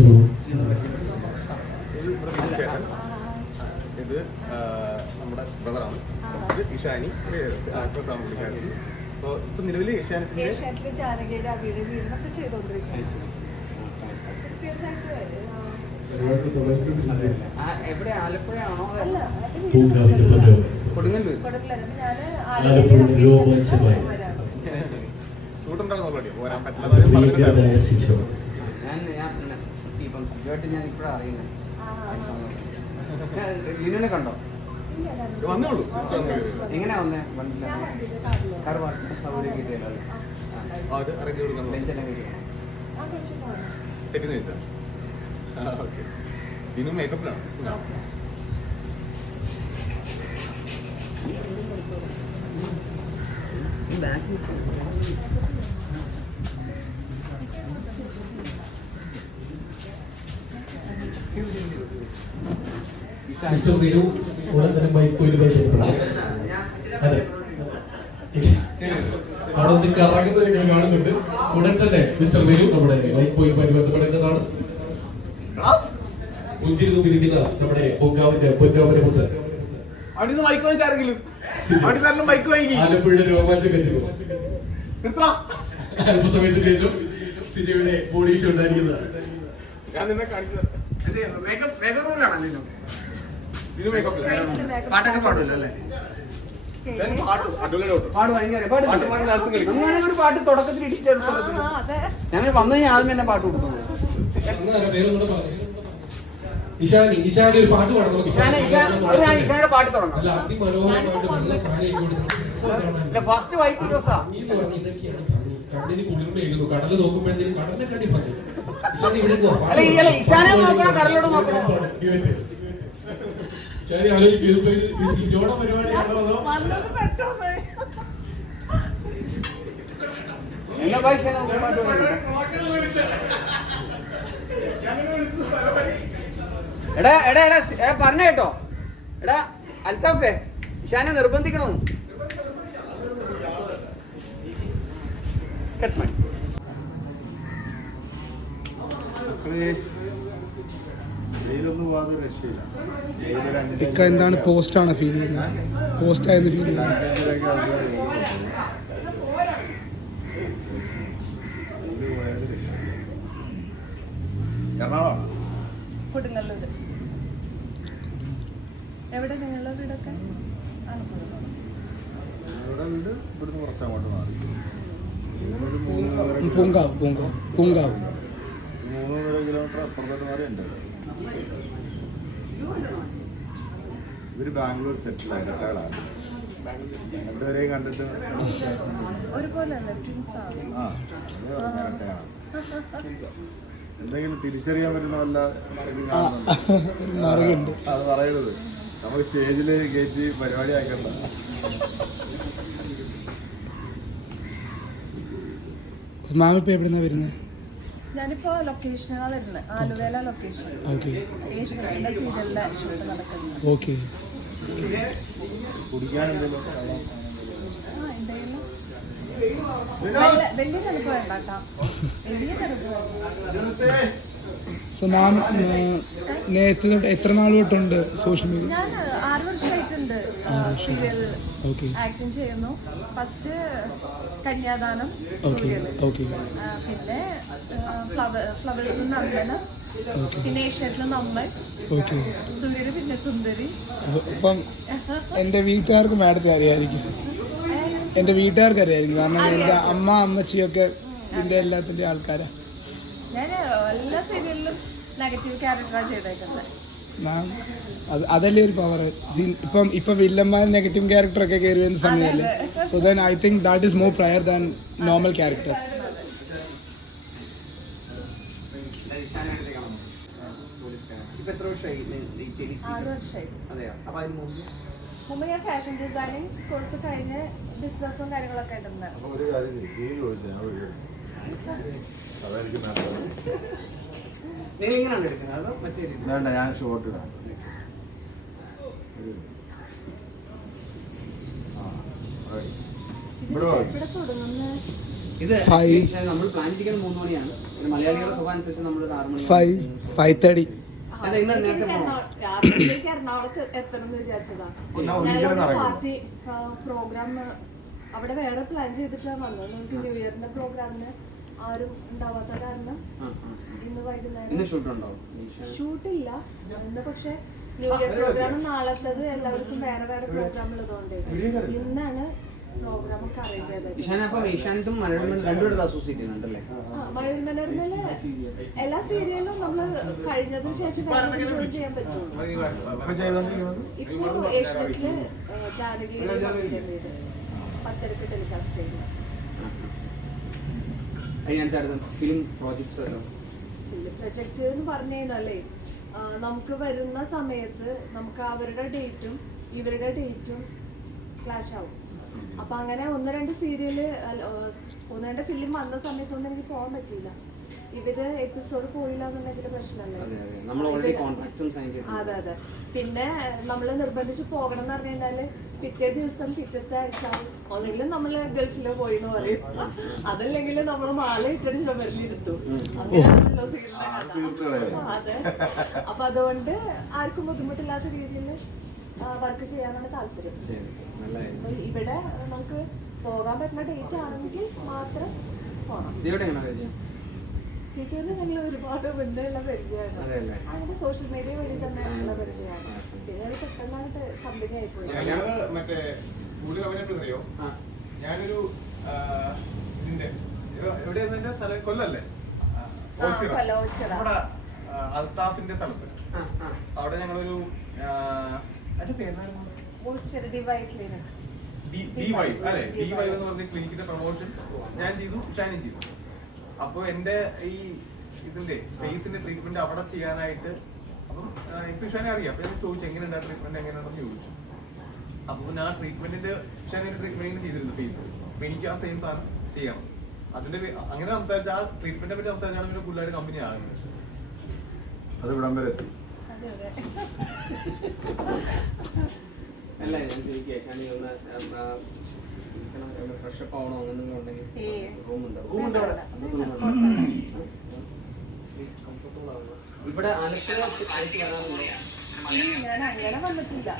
Hello ഇത് നമ്മുടെ ബ്രദറാണ് ഇത് ഇഷാനി. ആക്ട്രസ് ആണ് പുള്ളിക്കാരൻ അപ്പോൾ ഇപ്പം നിലവിൽ എവിടെ? ആലപ്പുഴയാണോ? കൊടുങ്ങല്ലൂർ. കൊടുങ്ങല്ലൂർ കൊടുങ്ങല്ലൂർ. ഞാൻ സിജുവായിട്ട് ഞാൻ ഇപ്പോഴാണ് അറിയുന്നത്. ലിനുവിനെ കണ്ടോ? ഇല്ല, ഞാൻ- വന്നേ ഉള്ളൂ. ആ, just വന്നേ എങ്ങനെയാ വന്നേ? വണ്ടിയിലാണ് കാർ വന്നു. സൗകര്യം കിട്ടിയാലും ലഞ്ചെല്ലാം കഴിക്കണം ആ, കഴിച്ചു പോകാം. സെറ്റ് ചോദിച്ചാൽ ആ ഓക്കെ ഇനും മേക്കപ്പിലാണ്. ബാക്ക് മിസ്റ്റർ വിനു ഉടൻ തന്നെ ബൈക്ക് പോയിട്ട് പരിചയപ്പെടാം അതെ. അവിടെ നിന്ന് കറങ്ങുന്നത് ഞാൻ കാണുന്നുണ്ട്. ഉടൻ തന്നെ മിസ്റ്റർ വിനു നമ്മുടെ ബൈക്ക് പോയി ബന്ധപ്പെടുന്നതാണ് പുഞ്ചിരി തൂക്കിയിരിക്കുന്ന നമ്മുടെ അവിടുന്ന് വാങ്ങിച്ചാരെങ്കിലും തന്നെ മൈക്ക് വാങ്ങി. ആലപ്പുഴയുടെ രോമാഞ്ചം നിർത്തണം? അല്പസമയത്തിന് ശേഷം സിജയുടെ ബോഡി ഷോ ഉണ്ടായിരിക്കുന്നതാണ്. ഞാൻ നിന്നെ കാണിച്ചു തരാം പാട്ടൊക്കെ പാടുമല്ലോ അല്ലേ? ഒരു പാട്ട് തുടക്കത്തിൽ ഇടിച്ചു ആ, ആ, അതെ. ഞങ്ങൾ വന്നു കഴിഞ്ഞാൽ ആദ്യം തന്നെ പാട്ട് കൊടുക്കുന്നു ഇഷാനി ഇഷാനി ഒരു പാട്ട് പാടാം നമുക്ക് ഇഷാന ഇഷാന ഒരു ഞാൻ ഇഷാനയുടെ പാട്ട് തുടങ്ങാം ഫസ്റ്റ് വൈറ്റ് ഡ്രസ്സാ കണ്ണിന് കുളിർമയേകുന്നു കടൽ നോക്കുമ്പോഴത്തേക്കും കടലിനെ കണ്ടി പറഞ്ഞു ഇഷാനി ഇവിടെ ഇഷാനെ നോക്കണോ, കടലോട്ട് നോക്കണോ? ഇഷാനി ആലോചിക്കും ഇതിപ്പോ ഈ സിജോടെ പരിപാടിയാണോ അതോ. എടാ എടാ എടാ എടാ പറഞ്ഞ കേട്ടോ. എടാ അൽത്താഫേ ഇഷാനെ നിർബന്ധിക്കണോ കട്ട് മണി അഞ്ച് ഇക്ക എന്താണ് പോസ്റ്റ് ആണ് ഫീൽ ചെയ്യുന്നത്? പോസ്റ്റ് ആയെന്ന് ഫീൽ ചെയ്യുന്നത്. എറണാകുളം. കൊടുങ്ങല്ലൂര്. എവിടെ നിങ്ങളുടെ വീടൊക്കെ? ഇവിടെ വീട് ഇവിടുന്ന് കുറച്ച് അങ്ങോട്ട് മാറി ഒരു മൂന്ന് മൂന്നര കിലോ- പൂങ്കാവ് പൂങ്കാവ് പൂങ്കാവ്. മൂന്ന് മൂന്നര കിലോമീറ്റർ അപ്പുറത്തോട്ട് മാറി എന്റെ വീട് ഇവർ ബാംഗ്ലൂർ സെറ്റിൽ രണ്ടുപേരെയും കണ്ടിട്ട് ആ എന്തെങ്കിലും തിരിച്ചറിയാൻ പറ്റുന്ന വല്ല അത് പറയരുത്. നമുക്ക് സ്റ്റേജിൽ കയറ്റി പരിപാടി ആക്കണ്ട മാം ഇപ്പൊ എവിടുന്നാ വരുന്നത് ഞാനിപ്പോ വരുന്നത് ആലുവേല ലൊക്കേഷൻ ഓക്കെ ഷൂട്ട് നടക്കുന്നത് ആ എന്തെങ്കിലും? വലിയ- വലിയ തണുപ്പ് വേണ്ട കേട്ടോ വലിയ തണുപ്പ് വേണ്ട. സോ മാം നേരത്തെ തൊട്ട് എത്ര നാൾ തൊട്ടുണ്ട് സോഷ്യൽ മീഡിയ ഞാൻ സീരിയൽ ആക്ടിങ് ചെയ്യുന്നു. ഫസ്റ്റ് കന്യാദാനം പിന്നെ ഫ്ലവർ ഫ്ലവേഴ്സിൽ നന്ദന. പിന്നെ നമ്മൾ സുന്ദരി പിന്നെ സുന്ദരി. അപ്പം എന്റെ വീട്ടുകാർക്ക് മാഡത്തെ അറിയാമായിരിക്കും എന്റെ വീട്ടുകാർക്ക് അറിയാമായിരിക്കും കാരണം എന്റെ അമ്മ അമ്മച്ചിയൊക്കെ എന്റെ എല്ലാത്തിന്റെ ആൾക്കാരാ. ഞാൻ എല്ലാ സീരിയലിലും നെഗറ്റീവ് ക്യാരക്ടറാണ് ചെയ്തേക്കുന്നത്. അതല്ലേ ഒരു പവർ ഇപ്പം ഇപ്പം വില്ലന്മാർ നെഗറ്റീവ് ക്യാരക്ടർ ഒക്കെ കയറി വരുന്ന സമയമല്ലേ? So then I think that is more prayer than normal character മുമ്പ്? ഞാൻ ഫാഷൻ ഡിസൈനിങ് കോഴ്സ് കഴിഞ്ഞ് ബിസിനസ്സും കാര്യങ്ങളൊക്കെ ആയിട്ടുണ്ട് അപ്പൊ ഒരു കാര്യം ചോദിച്ചു ഞാൻ വീഡിയോ അതായിരിക്കും നല്ലത് നിങ്ങൾ ഇങ്ങനെയാണ് എടുക്കുന്നത്? അതോ മറ്റേ രീതി? വേണ്ട ഞാൻ ഷോർട്ട് ഇടാം. ഇത് നമ്മൾ പ്ലാൻ ചെയ്യുന്നത് മൂന്ന് മണിയാണ്. മലയാളികളുടെ സ്വഭാവം അനുസരിച്ച് നമ്മൾ ആറ് മണി ഫൈവ് ഫൈവ് തേർട്ടി എറണാകുളത്ത് എത്തണം എന്ന് വിചാരിച്ചതാണ്. പാർട്ടി പ്രോഗ്രാം അവിടെ വേറെ പ്ലാൻ ചെയ്തിട്ടാണ് വന്നത്. ന്യൂ ഇയറിന്റെ പ്രോഗ്രാമിന് ആരും ഉണ്ടാവാത്ത കാരണം. ഇന്ന് വൈകുന്നേരം ഷൂട്ട് ഉണ്ടോ ഷൂട്ടില്ല ഇന്ന് പക്ഷെ ന്യൂ ഇയർ പ്രോഗ്രാം നാളത്തത് എല്ലാവർക്കും വേറെ വേറെ പ്രോഗ്രാം ഉള്ളതുകൊണ്ട് ഇന്നാണ് എല്ലാ സീരിയലും നമ്മൾ കഴിഞ്ഞതിന് ശേഷം ചെയ്യാൻ പറ്റുള്ളൂ ഇപ്പൊ ചെയ്തോണ്ടിരിക്കുന്നത് ഇപ്പോ ഏഷ്യത്തിൽ ജാനകിയുടെ പത്തരക്ക് ടെലികാസ്റ്റ് ചെയ്യുന്നത് അതിനകത്തായിരുന്നു ഫിലിം പ്രോജക്ട്സ് വല്ലോ. പ്രൊജക്ട് എന്ന് പറഞ്ഞു കഴിഞ്ഞാലേ നമുക്ക് വരുന്ന സമയത്ത് നമുക്ക് അവരുടെ ഡേറ്റും ഇവരുടെ ഡേറ്റും ക്ലാഷ് ആവും. അപ്പൊ അങ്ങനെ ഒന്ന് രണ്ട് സീരിയൽ ഒന്ന് രണ്ട് ഫിലിം വന്ന സമയത്തൊന്നും എനിക്ക് പോകാൻ പറ്റിയില്ല. ഇവർ എപ്പിസോഡ് പോയില്ല എന്നുണ്ടെങ്കിൽ പ്രശ്നമല്ലേ? അതെ അതെ. നമ്മൾ ഓൾറെഡി കോൺട്രാക്റ്റും സൈൻ ചെയ്തു അതെ അതെ. പിന്നെ നമ്മൾ നിർബന്ധിച്ച് പോകണം എന്ന് പറഞ്ഞു കഴിഞ്ഞാൽ പിറ്റേ ദിവസം പിറ്റത്തെ ആഴ്ച ഒന്നെങ്കിലും നമ്മൾ ഗൾഫിൽ പോയി എന്ന് പറയും. അതല്ലെങ്കിൽ നമ്മൾ മാല ഇട്ടിട്ട് ചുമരിലിരുത്തു അതെ. അപ്പൊ അതുകൊണ്ട് ആർക്കും ബുദ്ധിമുട്ടില്ലാത്ത രീതിയിൽ വർക്ക് ചെയ്യാനാണ് താല്പര്യം. ഇവിടെ നമുക്ക് പോകാൻ പറ്റുന്ന ഡേറ്റ് ആണെങ്കിൽ മാത്രം പോകണം സിറ്റുവിന് ഞങ്ങൾ ഒരുപാട് മുന്നേ ഉള്ള പരിചയമാണ്? അങ്ങനെ സോഷ്യൽ മീഡിയ വഴി തന്നെ ഉള്ള പരിചയമാണ്. പെട്ടെന്നായിട്ട് കമ്പനി ആയിപ്പോയി മറ്റേ അറിയോ ഞാനൊരു ഇതിന്റെ എവിടെയായിരുന്നു സ്ഥലം? കൊല്ലല്ലേ. നമ്മുടെ അൽത്താഫിന്റെ സ്ഥലത്ത്. അവിടെ ഞങ്ങളൊരു അതിന്റെ പേരായിരുന്നു ഡി വൈ അല്ലെ? ഡി വൈ എന്ന് പറഞ്ഞ ക്ലിനിക്കിന്റെ പ്രൊമോഷൻ ഞാൻ ചെയ്തു ഷാനിയും ചെയ്തു. അപ്പൊ എന്റെ ഈ ഇതിന്റെ ഫേസിന്റെ ട്രീറ്റ്മെന്റ് അവിടെ ചെയ്യാനായിട്ട് അപ്പം എനിക്ക് ഷാനെ അറിയാം. അപ്പൊ ഞാൻ ചോദിച്ചു എങ്ങനെയുണ്ട് ആ ട്രീറ്റ്മെന്റ് എങ്ങനെയാണെന്ന് ചോദിച്ചു. അപ്പൊ പിന്നെ ആ ട്രീറ്റ്മെന്റിന്റെ ഷാനിന്റെ ട്രീറ്റ്മെന്റ് ചെയ്തിരുന്നു ഫേസ് അപ്പൊ എനിക്ക് ആ സെയിം സാധനം ചെയ്യാം അതിന്റെ അങ്ങനെ സംസാരിച്ച ആ ട്രീറ്റ്മെന്റിനെ പറ്റി സംസാരിച്ചാണ് പിന്നെ പുള്ളാട് കമ്പനി ആകുന്നത്. അത് ഇവിടം വരെ എത്തി. അല്ല ഞാൻ ചോദിക്കുക കഴിക്കണം എവിടെ ഫ്രഷപ്പ് ആവണോ അങ്ങനെ ഉണ്ടെങ്കിൽ റൂമുണ്ട് റൂമുണ്ട് അവിടെ. ഇവിടെ ആലപ്പുഴ ആയിട്ട് വരാറുണ്ടോ ഞാൻ അങ്ങനെ വന്നിട്ടില്ല.